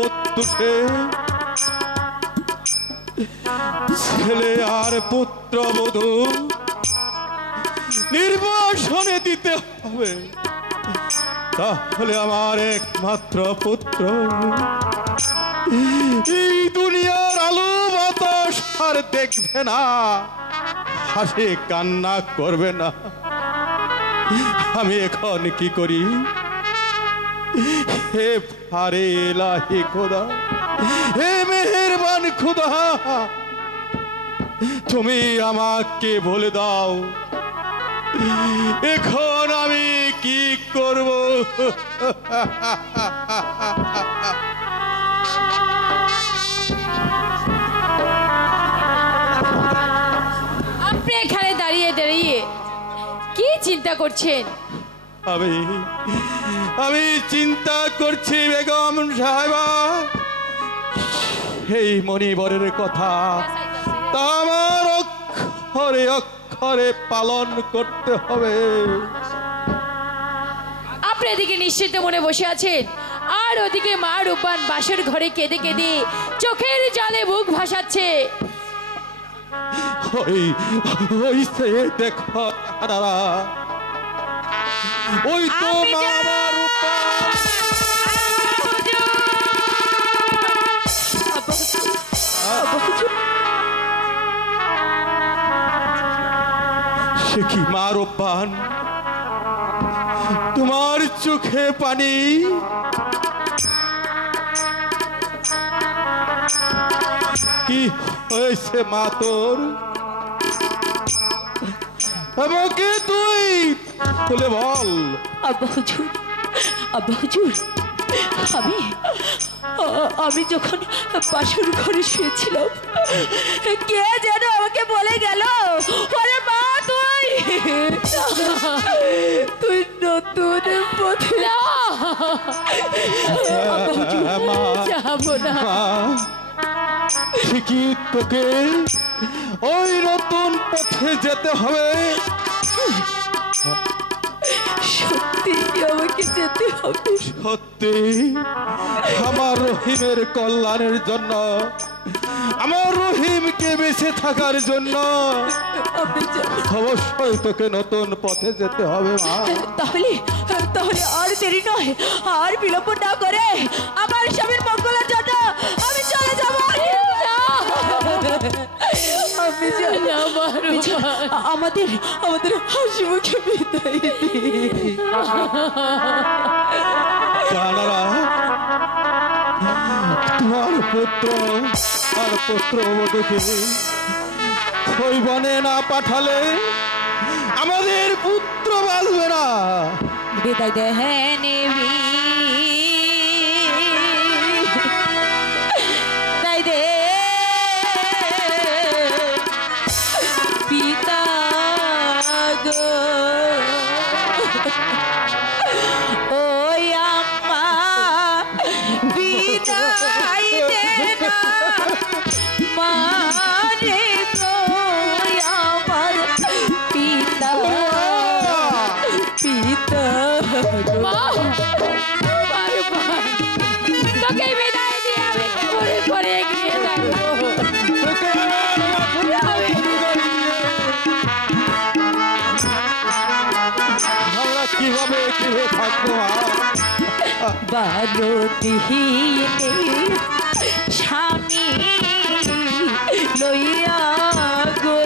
প্রত্যুষে ছেলে আর পুত্রবধূ নির্বাসনে দিতে হবে, তাহলে আমার একমাত্র পুত্র এই দুনিয়ার আলো বাতাস আর দেখবে না, হাসি কান্না করবে না। আমি এখন কি করি? হে ফারে ইলাহি খোদা, হে মেহেরবান খোদা, তুমি আমাকে বলে দাও এখন আমি কি করব? আপনি এখানে দাঁড়িয়ে দাঁড়িয়ে কি চিন্তা করছেন? আমি চিন্তা করছি বেগম সাহেবা, এই মনিবরের কথা তা আমার অক্ষরে অক্ষরে পালন করতে হবে। আপনি এদিকে নিশ্চিন্ত মনে বসে আছেন, আর ওদিকে মা রূপান বাসর ঘরে কেঁদে কেঁদে চোখের জলে বুক ভাসাচ্ছে। ওই সে দেখো, ওই তো মা রূপান। সে কি মা রূপান, তোমার চোখে পানি? কি হয়েছে মা তোর? আমাকে তুই খুলে বল। আব্বা হুজুর, আব্বা হুজুর, আমি যখন বাসর ঘরে শুয়েছিলাম, কে যেন আমাকে বলে গেল, ওরে মা তুই নতুন পথে যাবো না। ঠিকই তোকে ওই নতুন পথে যেতে হবে। সত্যি আমাকে যেতে হবে? সত্যি, আমার রহিমের কল্যাণের জন্য, আমার রহিমকে বেঁচে থাকার জন্য অবশ্যই তোকে নতুন পথে যেতে হবে মা। তাহলে আর দেরি নয়, আর বিলম্ব না করে আমার স্বামীর মঙ্গলের জন্য আমি চলে যাব। আমাদের হাসি মুখে বিদায় তোমার পুত্র আর পুত্রবধূকে ওই বনে না পাঠালে আমাদের পুত্র বাঁচবে না। বিদায় দেন পিতা গো, ওই আম্মা বিদায় দেন মারে গো, আমার পিতা তোকে বিদায় দিয়ে আমি ঘুরে ঘুরে এগিয়ে যাবো। আমরা কিভাবে থাকবো? 12 দিনে স্বামী লইয়া গো,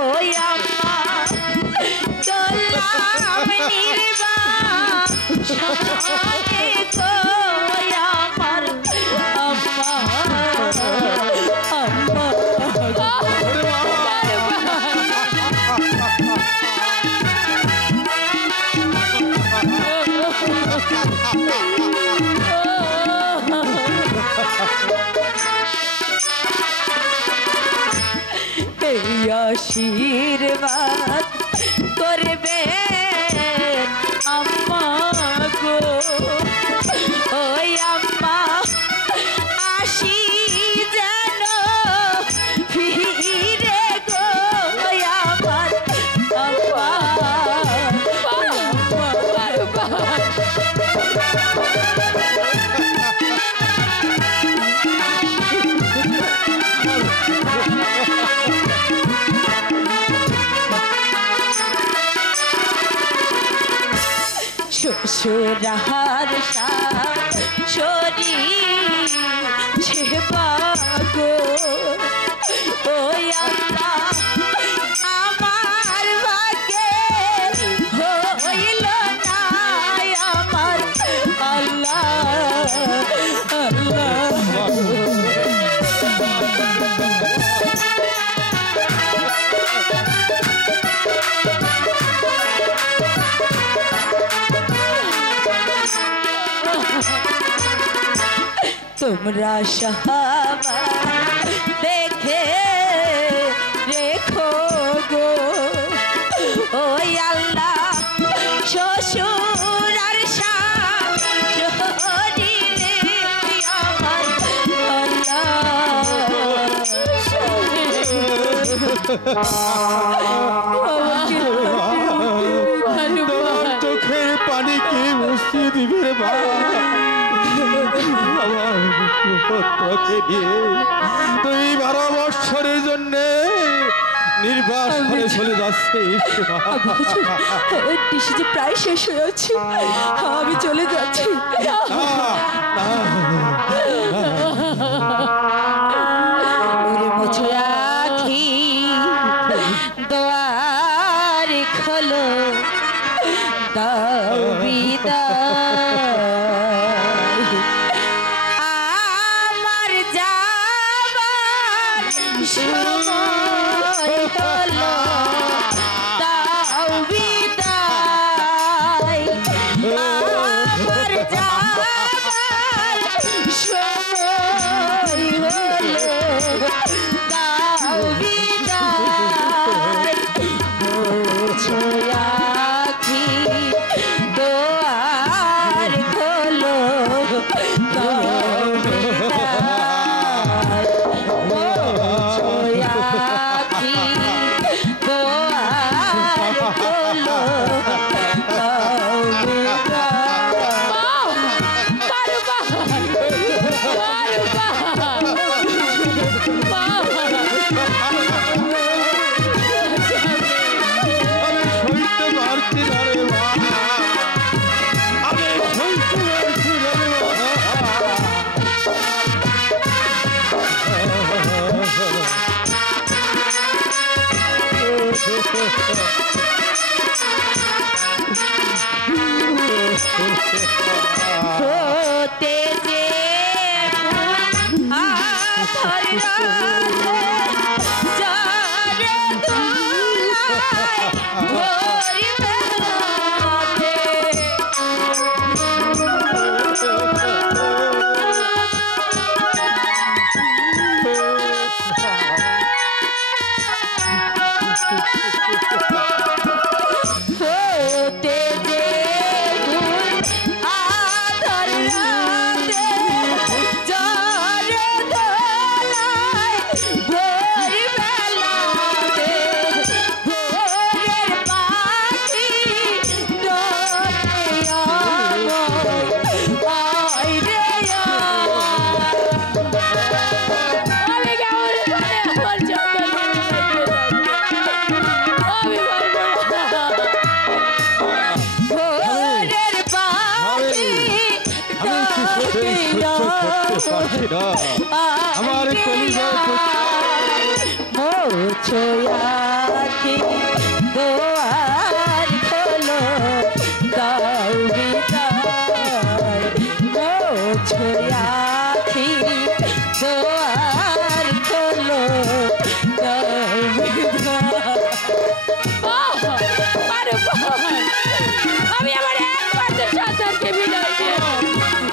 ওই আম্মা চললাম নির্বাসনে গো, আমার আম্মা আম্মা আশীর্বাদ করবেন আম্মা গো, ওই আম্মা আসি যেন ফিরে গো, আমার আম্মা শ্বশুরার শাশুড়ি সেবা গো ওই আল্লাহ আমার ভাগ্যে হইল না আমার আল্লাহ তোমরা সাহাবা দেখে রেখো গো ওই আল্লাহ শ্বশুর আর শাশুড়ি আমার তোমার চোখের পানি কি মুছিয়ে দিবে রে বাবা? আমার পুত্রকে নিয়ে তুই 12 বৎসরের জন্য নির্বাসনে চলে যাচ্ছিস। ডিসি যে প্রায় শেষ হয়ে যাচ্ছে, আমি চলে যাচ্ছি। ওরে মুছে আখি দোয়ার খোলো দাও বিদায় আমার যাবার সময় হলো দাও বিদায় আমার যাবার সময় হলো দাও বিদায় মুছে আখি দোয়ার খোলো দাও বিদায় মুছে আখি দোয়ার খোলো দাও বিদায় আমি সইতে পারছি না রে বাবা, আমি সইতে পারছি না রে বাবা। হতে যে আধার রাতে যারে দোলায় ভোর বেলাতে হতে যে আধার রাতে যারে দোলায় ভোর বেলাতে ভোরের পাখি ডাকে আয় রে আমি কেমন করে আমার চোখে আমি পারবো না। ভোরের পাখি আমি কিছুতেই সহ্য করতে পারছি না। আমার কলিজার মোছো আখি দোয়ার খোলো দাও বিদায় মোছো আখি দোয়ার খোলো দাও বিদায় আমি আমার একমাত্র সন্তানকে বিদায় দিয়ে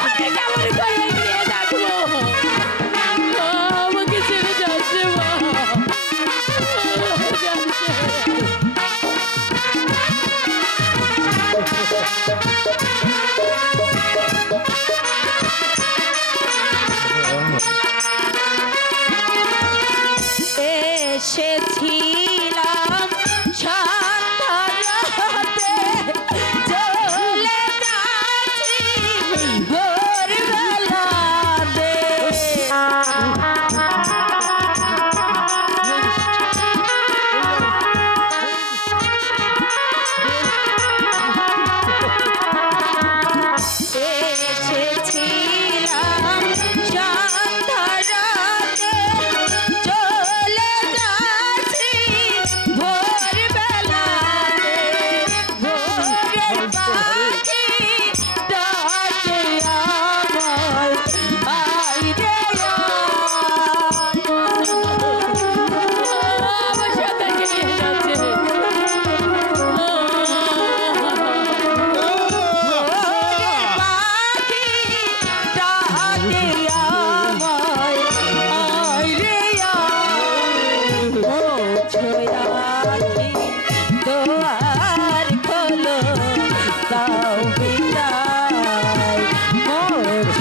আমি কেমন করে এগিয়ে থাকবো? আমাকে ছেড়ে যাচ্ছে মা, যাচ্ছে।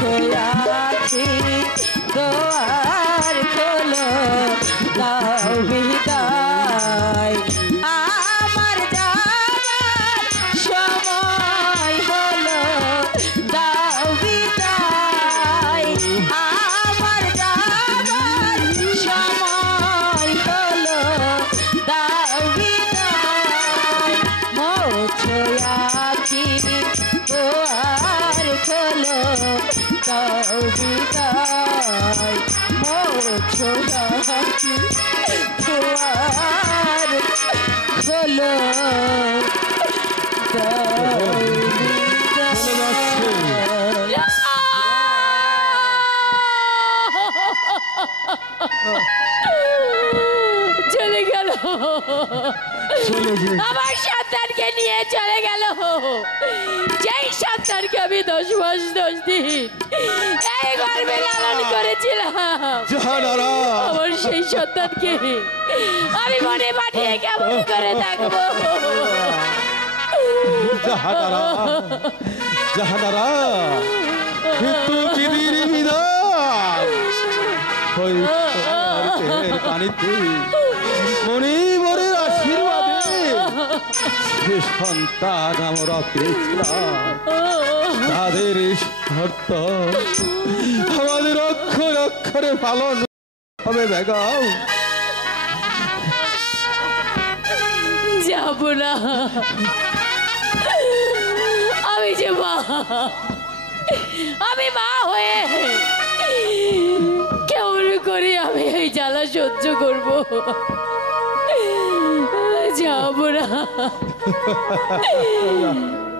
আছি দোয়ার খোলো দাও বিদায় আমার যাবার সময় হলো দাও বিদায় আমার যাবার সময় হলো দাও বিদায় মোছো আছি দোয়ার খোলো দাও বিদায় মোছো আছি দোয়ার খোলো দাও বিদায় চলে গেল চলে যে আমার সন্তানকে নিয়ে চলে গেল যেই সন্তানকে আমি 10 মাস 10 দিন এই গর্ভে লালন করেছিলাম জাহানারা আমার সেই সন্তানকে আমি মনে পাঠিয়ে কেমন করে থাকবো জাহানারা জাহানারা কিন্তু বিধির বিধান ওই তোমার পানিতে মণিবরের আশীর্বাদে সে সন্তান আমরা পেয়েছিলাম তাদের শর্ত আমাদের অক্ষরে অক্ষরে পালন হবে বেগম যাব না আমি যে মা আমি মা হয়ে কেমন করে আমি এই জ্বালা সহ্য করবো যাব না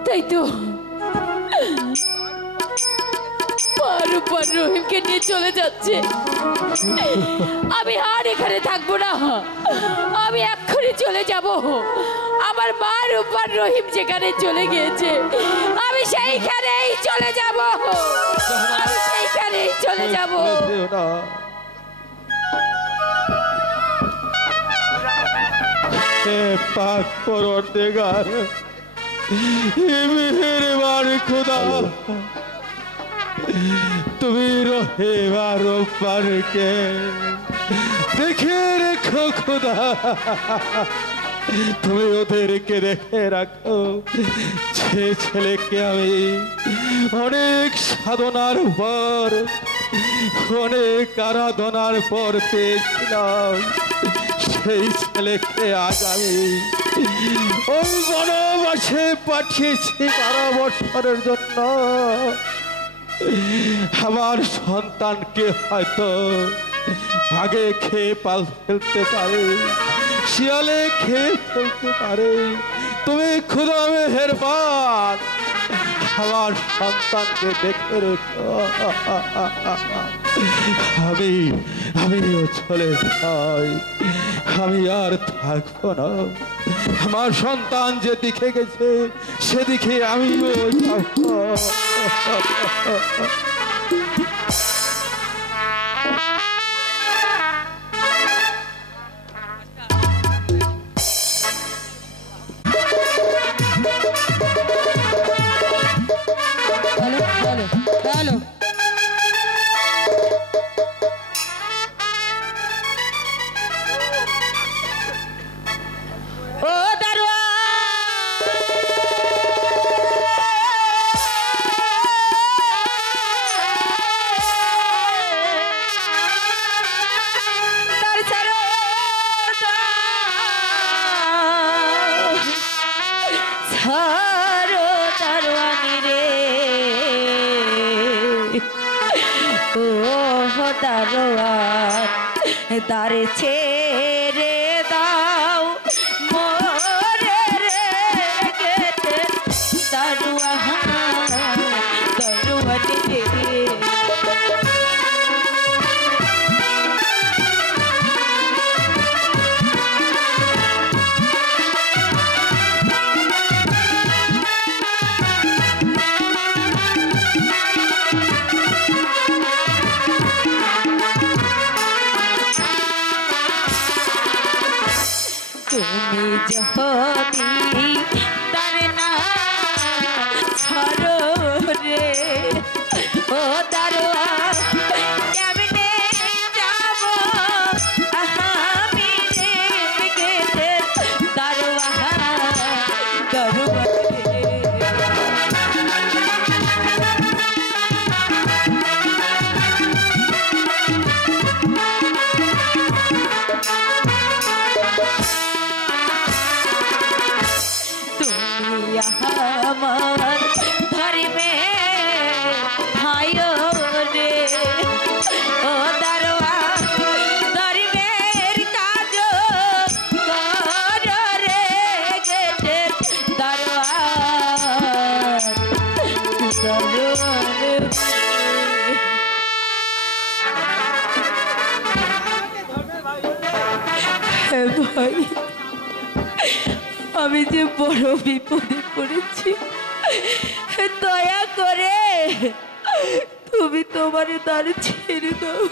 তাই তো রহিমকে নিয়ে চলে যাচ্ছে আমি আর এখানে থাকবো না আমি এক্ষুনি চলে যাব আমার মা রূপার রহিম যেখানে চলে গিয়েছে আমি সেইখানেই চলে যাব আমি সেইখানেই চলে যাব পাক পরওয়ারদিগার মেহেরবান খোদা তুমি রহিম আর রূপারকে দেখে রেখো খোদা তুমি ওদেরকে দেখে রাখো যে ছেলেকে আমি অনেক সাধনার পর অনেক আরাধনার পর পেয়েছিলাম সেই ছেলেকে আজ আমি ওই বনবাসে পাঠিয়েছি 12 বছরের জন্য আমার সন্তানকে হয়তো ভাগে খেয়ে পাল ফেলতে পারে শিয়ালে খেয়ে ফেলতে পারে তুমি খুদা মেহেরবান আমার সন্তানকে দেখে রেখো আমিও চলে যাই আমি আর থাকবো না আমার সন্তান যেদিকে গেছে সেদিকে আমিও যাবো হ্যালো ও দারোয়ান দারোয়ানি রে ও দারোয়ান দারে ছেড়ে দাও মোরে রে গেতে দারোয়ান দারোয়ানি রে তুমি যখনই তার না ছড়ো রে ও ভাই, আমি যে বড় বিপদে পড়েছি, দয়া করে তুমি তোমার দ্বার ছেড়ে দাও।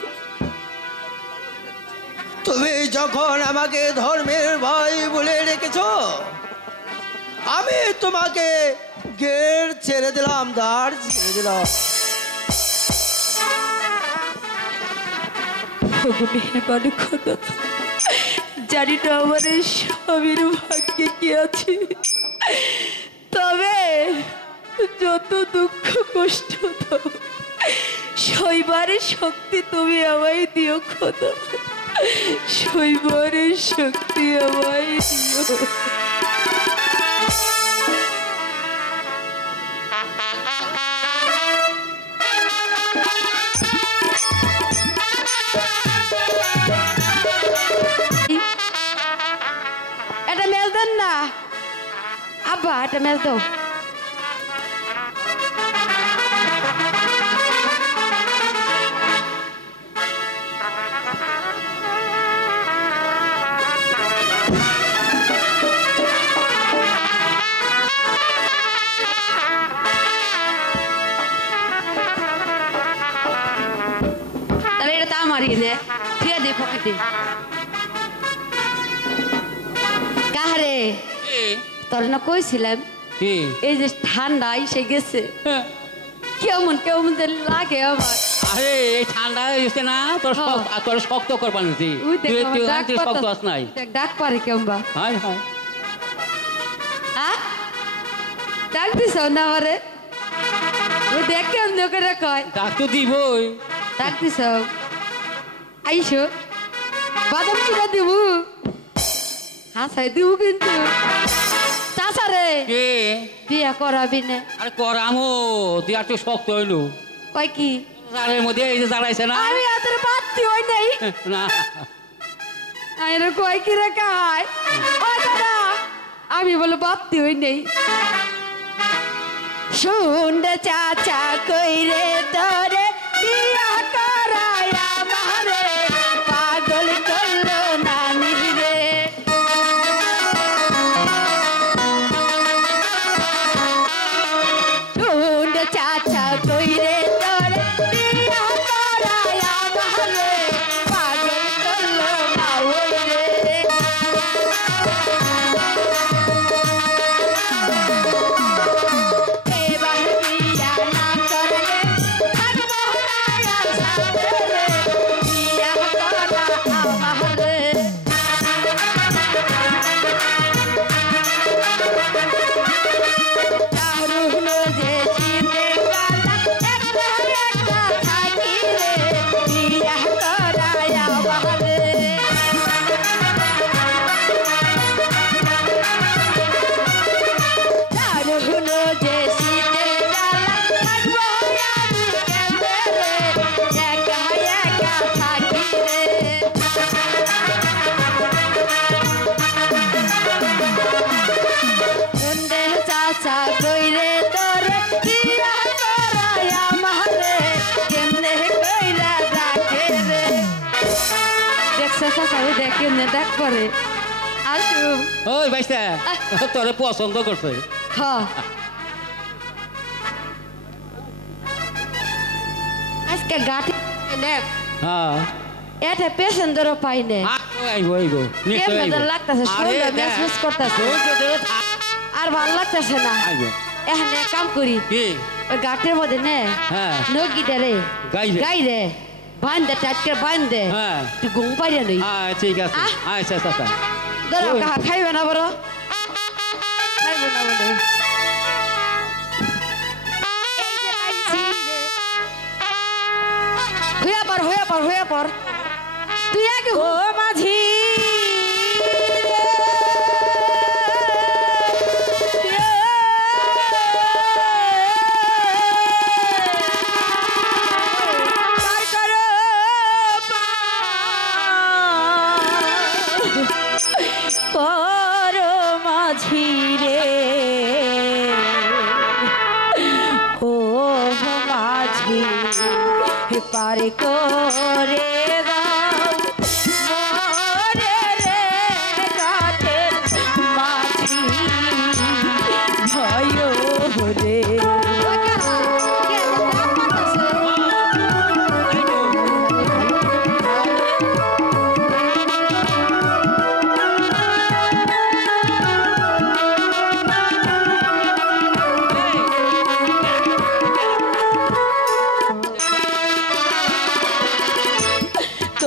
তুমি যখন আমাকে ধর্মের ভাই বলে রেখেছ, আমি তোমাকে গেট ছেড়ে দিলাম, দ্বার ছেড়ে দিলাম। মেহরবান খোদা, জানি না আমার এই স্বামীর ভাগ্যে কি আছে, তবে যত দুঃখ কষ্ট দাও সইবার শক্তি তুমি আমায় দিও খোদা, সইবার শক্তি আমায় দিও। এটা মেল দেন না আব্বা, এটা মেল দাও। তাহলে এটা তা মারিয়ে দে, ফিরে দে পকেটে। কাহারে তোর না কইছিলাম এই যে ঠান্ডা এসে গেছে, কেমন কেমন যে লাগে আমার। আরে এই ঠান্ডা হয়েছে না, তোর শক্ত করবার নিছি, শক্ত আস নাই। ডাক পারে কেমবা হাই হাই ডাক দিছ না আমারে, ওই দেখ কেমন করে কয় ডাক তো দিবই। ডাক দিছ আইসো, বাদাম চিরা দিব, হাসাই দিব কিন্তু চাচারে বিয়া করাবি না। আরে করামো, তুই একটু শক্ত হইলু। কয় কি জালের মধ্যে এই যে জ্বালাইছে না, আমি আদের বাতি হই নাই না আরে কয় কি রে কাই, ও দাদা আমি বলে বাতি হই নাই। শুনরে চাচা কইরে তোরে বিয়া করায়া মারে, পাগল করলো নানি রে। শুনরে চাচা কইরে তোরে বিয়া করায়া মারে, পাগল করলো না ওই রে। এবার বিয়া না করলে থাকবো না সাথে রে, বিয়া করা আমারে। দারুণ যে শীতে কালা একটা একটা থাকি রে, বিয়া করা আমারে। দারুণ যে শীতে কালা থাকবো আমি কেমনে রে, একা একা থাকি রে। শুনরে চাচা কইরে তোরে বিয়া করায়া মারে, কেমনে কইরা ডাকে রে। দেখছ চাচা ওই দেখ কেমনে ডাক করে। আসু ওই ভাইসা, তোরে পছন্দ করছে। হ আজকে গাঠি নেব, হ্যাঁ এটা পেশেন্টদেরও পাই না। আইবো আইবো নিশ্চয় কেমন লাগতেছে, শরীরটা মেসমেস করতেছে, আর ভাল লাগতেছে না। আইবো এখন এক কাম করি, কি ওই গাঠের মধ্যে নে হ্যাঁ নগিটা রে গাইরে। গাইরে বান্ধে টাটকে বান্ধে হ্যাঁ তুই ঘুম পাইরে নই। ঠিক আছে, আচ্ছা আচ্ছা আচ্ছা। ধরো ওই। কাহা খাইবে না বড়, খাইবে না বলে এই যে আইছি রে। হইয়া পর হইয়া পর হইয়া পর, তুই আগে ও মাঝি করো মাঝি রে, ও মাঝি পারে করে দাও মোরে রে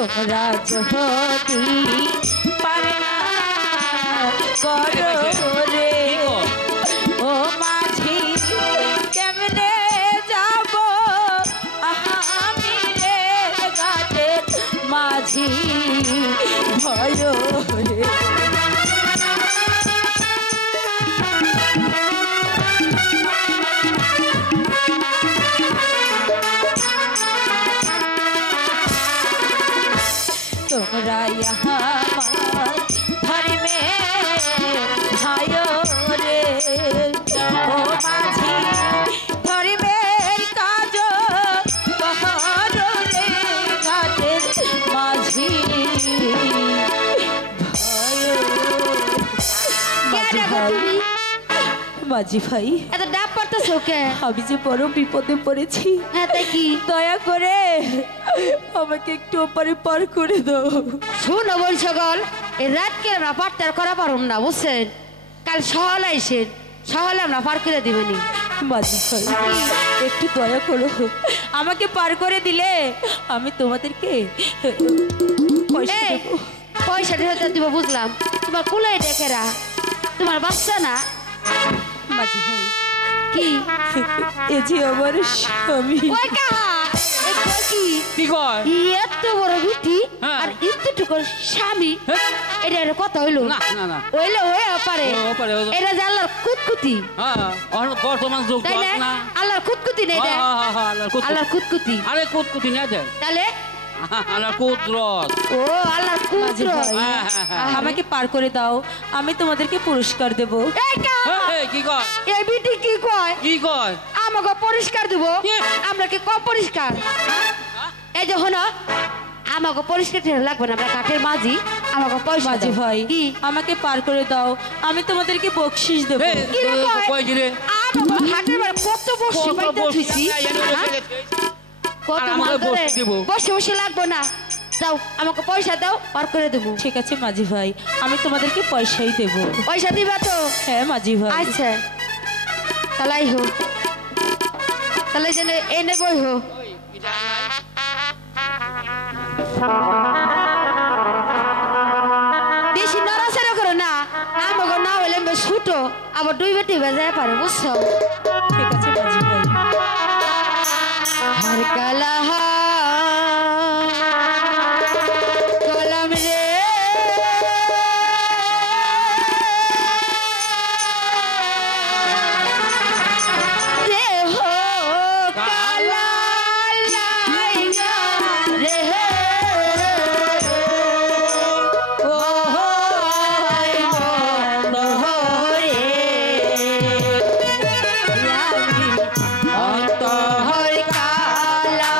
তোমরা যদি পারে না করো রে ও মাঝি কেমনে যাব আমি রে ঘাটের মাঝি ভয় রে তোমরা আমার ঘর মে ভাইও রে ও মাঝি ঘর মে কাজ কর রে ঘাটের মাঝি মাঝি ভাই এত ডাব পড়তেছো কে? আমি যে বড় বিপদে পড়েছি। হ্যাঁ তাই কি? দয়া করে আমাকে একটু ওপারে পার করে দাও। শোনো বল সকল, এই রাতকে আমরা পার করা পারুম না বুঝছেন। কাল সহল আইসেন, সহলে আমরা পার করে দিবেনি। মাঝি ভাই একটু দয়া করো, আমাকে পার করে দিলে আমি তোমাদেরকে পয়সা এই, দেবো। পয়সা ঢেলে দিব বুঝলাম, তোমার কুলাই ডেকেরা তোমার বাচ্চা না। মাঝি ভাই কি এ যে আমার স্বামী। ওই কাহা এ কই কি কি কয়? এত বড় বিটি হ্যাঁ। আর এতটুকু স্বামী, হ্যাঁ। এটা একটা কথা হইলো না না না হইলে হয়ে পারে। ও পারে, ও- এটা যে আল্লাহর কুতকুতি, হ্যাঁ বর্তমান যুগ তাই না? না। আল্লাহর কুতকুতি নেই এটা, আল্লাহর কুতকুতি। আরে কুতকুতি না দেন, তাহলে আল্লাহর কুদরত। ও আল্লাহর মাঝি কুদরত। ভাই হ্যাঁ, হ্যাঁ, হ্যাঁ। আমাকে পার করে দাও, আমি তোমাদেরকে পুরস্কার দেব। এই কাহা এই, কি কয়? এই বিটি কি কয়? কি কয়? আমাকে পরিষ্কার দিব, কি? আমরা কি কম পরিষ্কার? এই যে হলো আমাকে পরিষ্কার ঠেলে লাগবে না, আমরা কাঠের মাঝি, আমাকে পয়সা মাঝি দাও। ভাই কি আমাকে পার করে দাও, আমি তোমাদেরকে বকশিস দেব। এই, কি রে কয়? কয় কি রে? আমাকে হাটের বার কত বসে কত বাইতে বসে থুইছি, না, এনে হ্যাঁ? বসে গেছে। কত আর মাল আমাকে ধরে বসতে দিব। বসে বসে লাগবো না, যাও আমাকে পয়সা দাও, পার করে দেবো। ঠিক আছে মাঝি ভাই, আমি তোমাদেরকে পয়সাই দেব। পয়সা দিবা তো? হ্যাঁ মাঝি ভাই। আচ্ছা তালাই হোক, তাহলে যেন এনে বই হোক। বেশি নড়াচড়া করো না, আমাকে না হইলে আমি ছুটো আবার দুই বেটি বেজায় পারে বুঝছো। ঠিক আছে মাঝি ভাই। हर कला कलम रे रे हो काला लाइया रे ओ हो रे यामी অন্তর কালা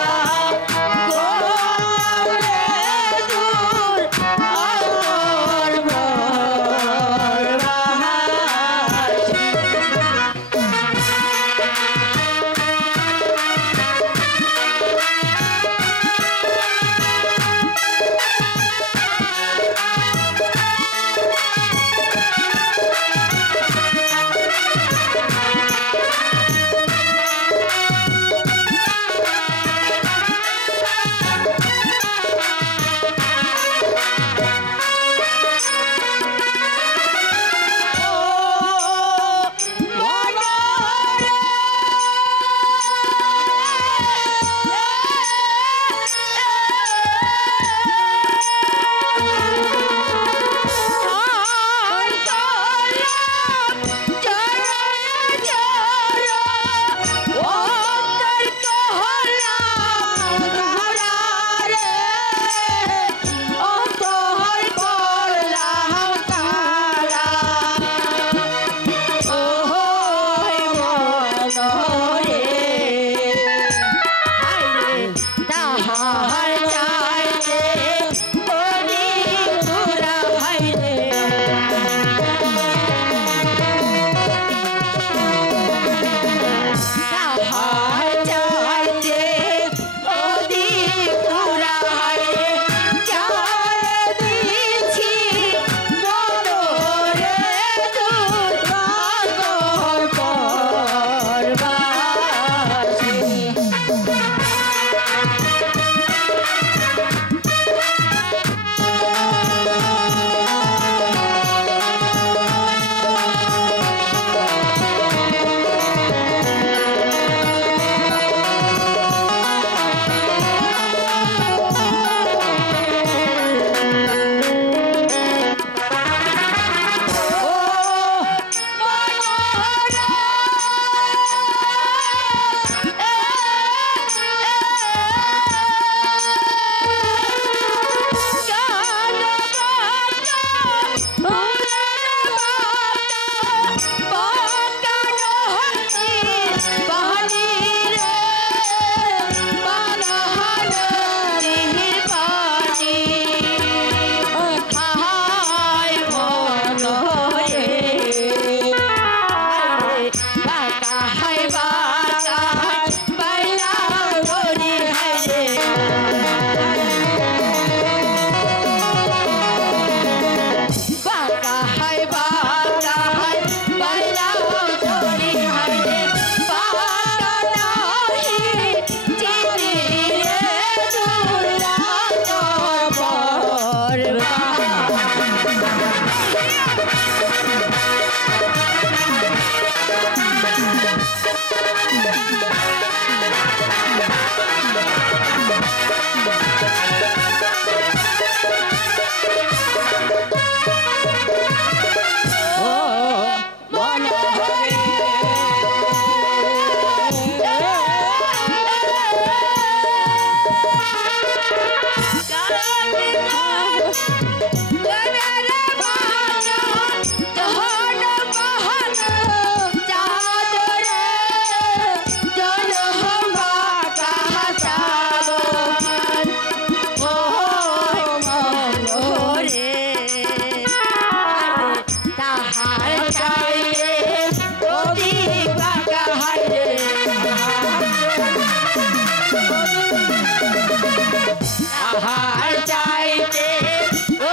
আহার চাইতে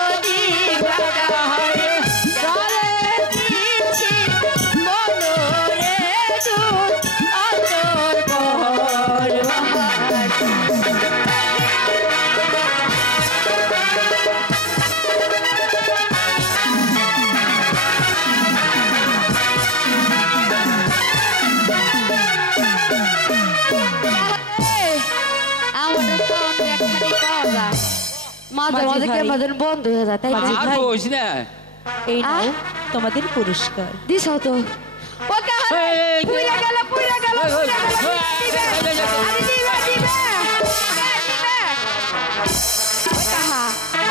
অধিক ভাগাহারে জলে দিচ্ছি মনোরে দুধ আতর বহর বাহার মাঝে মাঝে কেমন বন্ধ হয়ে যায় তাই আর বইস না এই নাও তোমাদের পুরস্কার দিছ তো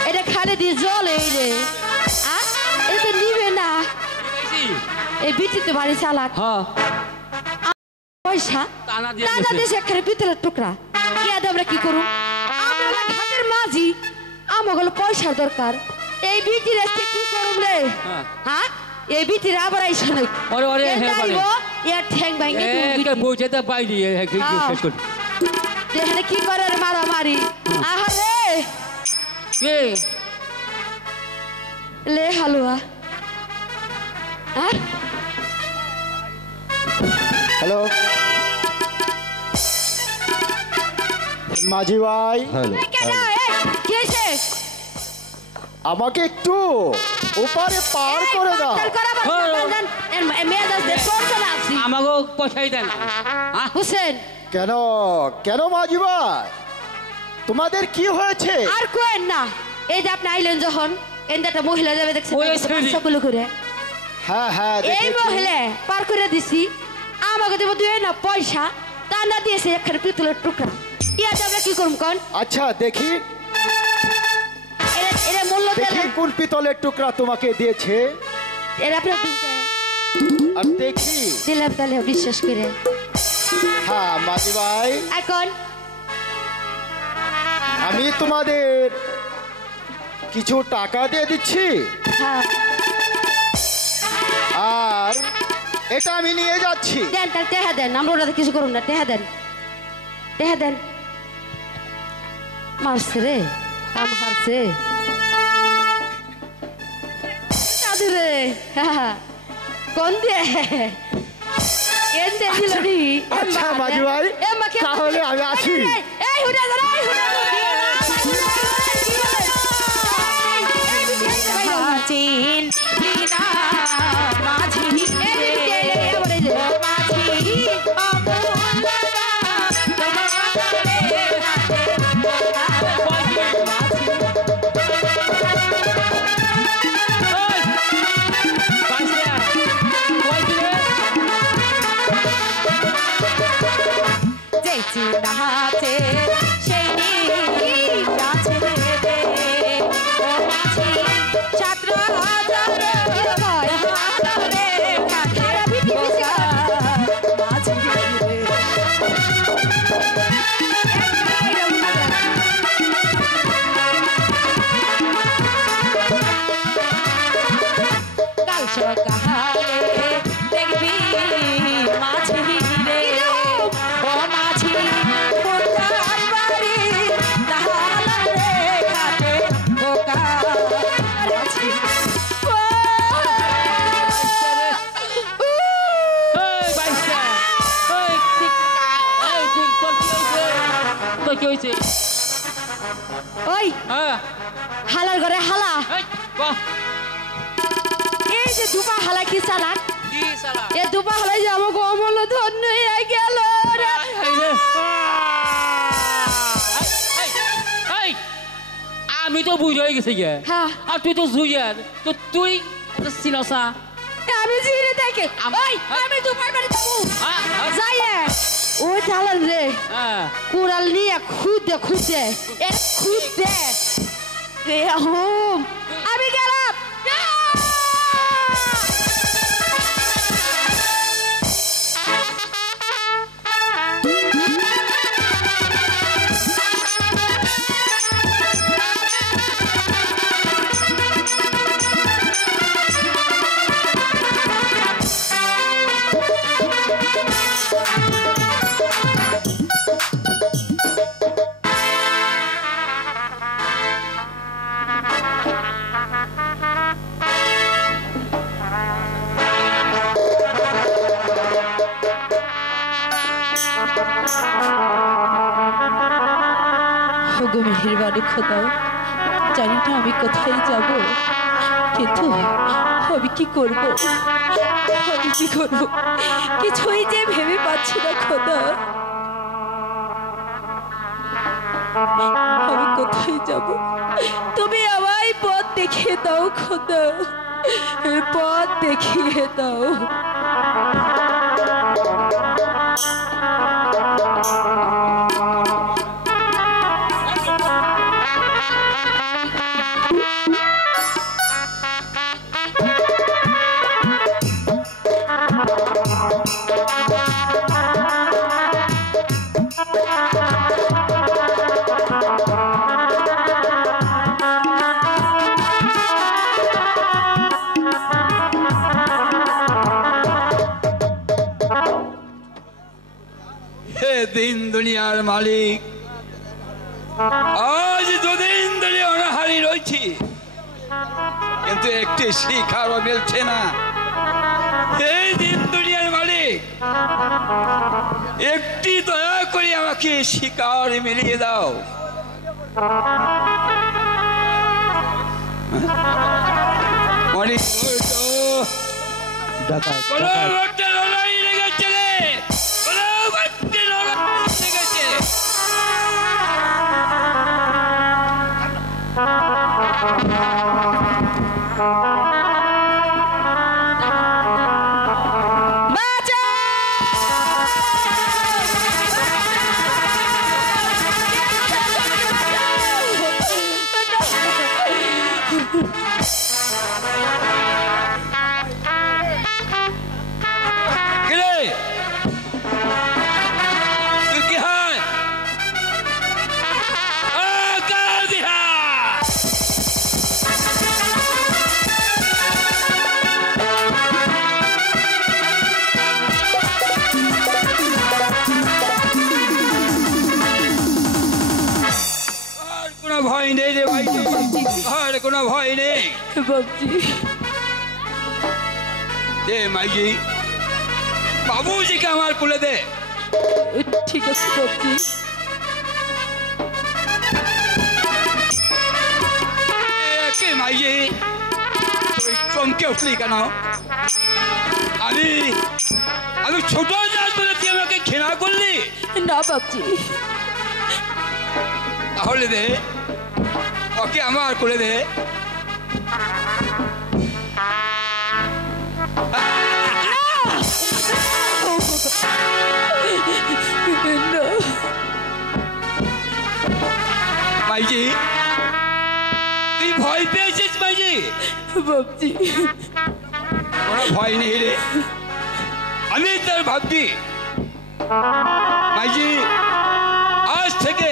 এটা খালে দিয়ে জল এই রে এটা নিবে না এই বিচিতে বাড়ি চালাক পয়সা টানা দিয়েছে এখানে পিতলের টুকরা কি আমরা কি করুন আমরা ঘাটের মাঝি আমাগুলো পয়সার দরকার এই বিটির আজকে কি করুম রে হ্যাঁ এই বিটির আবার আইসা নাই ওরে ওরে এর ঠ্যাং ভাঙে এটা বইতে বাইরে শেষ করি দেখলে কি করে রে মারামারি আহারে কে লে হালুয়া হ্যালো মাঝি ভাই আমাকে একটু ওপারে পার করে দাও আমাকে পয়সাই দেন হুসেন কেন কেন মাঝি ভাই তোমাদের কি হয়েছে আর কোয়েন না এই যে আপনি আইলেন যখন একটা মহিলা যাবে দেখছেন সকলে করে হ্যাঁ হ্যাঁ এই মহিলা পার করে দিছি আমাকে দেবো দুই না পয়সা তা না দিয়েছে এখানে পিতলের টুকরা ইয়া আমরা কি করব কোন আচ্ছা দেখি এরা মূল্য দেখি কোন পিতলের টুকরা তোমাকে দিয়েছে এরা আপনার আর দেখি দিলাম তাহলে বিশ্বাস করে হ্যাঁ মাঝি ভাই এখন আমি তোমাদের কিছু টাকা দিয়ে দিচ্ছি হ্যাঁ আর এটা আমি নিয়ে যাচ্ছি দেন তাহলে টেহা দেন আমরা ওরা কিছু করুন না টেহা দেন মারছে রে কাম হারছে কাদু রে কোন দিয়ে এন দে দিল নি আচ্ছা মাঝি ভাই তাহলে আমি আছি এই হুডা ধরো এই হুডা চিন বিনা মাঝি ওই হালার ঘরে হালা এই যে দুপা হালা কি চালাক এ দুপা হালাই যে আমাকে অমূল্য ধন্য হয়ে গেল আমি তো বুঝ হয়ে গেছি গে আর তুই তো জুইয়ার তো তুই চিনসা আমি জিরে দেখে ওই আমি দুপার বাড়ি যাবো যাই ওই চালান রে কুড়াল নিয়ে খুদে রে হোম আমি গেলাম মেহেরবানি খোদা, জানি না আমি কোথায় যাব, কিন্তু আমি কি করব, আমি কি করব, কিছুই যে ভেবে পাচ্ছি না খোদা। আমি কোথায় যাব, তুমি আমায় পথ দেখিয়ে দাও খোদা, পথ দেখিয়ে দাও। দিন দুনিয়ার মালিক, আজ দুদিন ধরে অনাহারি রয়েছি, কিন্তু একটি শিখারও মিলছে না। এই দিন দুনিয়ার মালিক, একটি দয়া করে আমাকে শিকার মিলিয়ে দাও। অনেক লড়াই লেগেছে রে, ভয় নেই রে ভাই, আর কোনো ভয় নেই। বাবজি, দে মাইজি, বাবুজিকে আমার কোলে দে। ঠিক আছে বাবজি। কে মাইজি, তুই চমকে উঠলি কেন? আমি ছোট জাত বলে তুই আমাকে ঘৃণা করলি? না বাবজি। তাহলে দে, ওকে আমার কোলে দে। মাইজি, তুই ভয় পেয়েছিস মাইজি? বাবজি, কোনো ভয় নেই রে, আমি তোর ভাবছি। মাইজি, আজ থেকে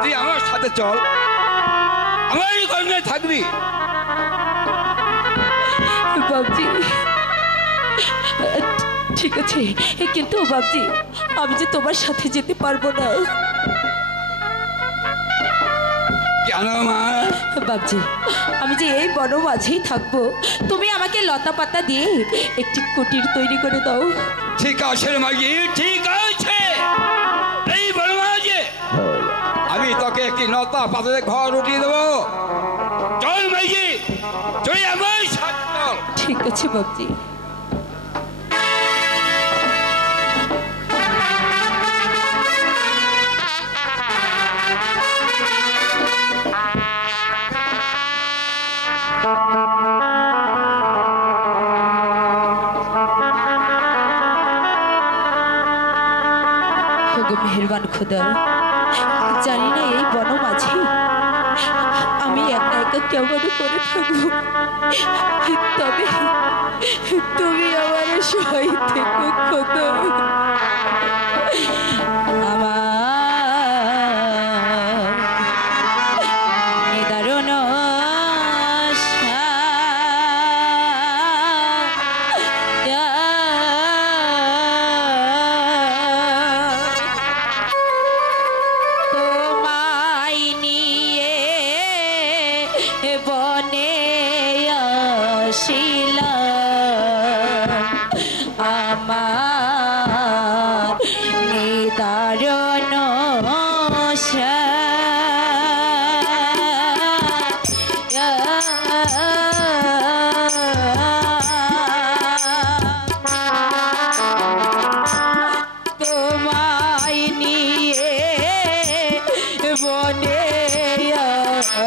তুই আমার সাথে চল, আমার ঘরে থাকবি। বাবজি, ঠিক আছে, কিন্তু বাবজি আমি যে তোমার সাথে যেতে পারবো না। কেন মা? বাবজি, আমি যে এই বড় মাঝেই থাকবো, তুমি আমাকে লতা পাতা দিয়ে একটি কুটির তৈরি করে দাও। ঠিক আছে মাঝি, ঠিক আছে। এই বড় মাঝে আমি তোকে একটি লতা পাতাতে ঘর উঠিয়ে দেবো। চল মাঝি, তুই আমার সাথে চল। ঠিক আছে বাবজি। মেহেরবান খোদা, জানি না এই বন মাঝে আমি একা একা কেমন করে থাকবো, তবে তুমি আমার সহায় থেকো খোদা। আমার নিদারুণ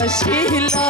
আসিলা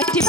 একটি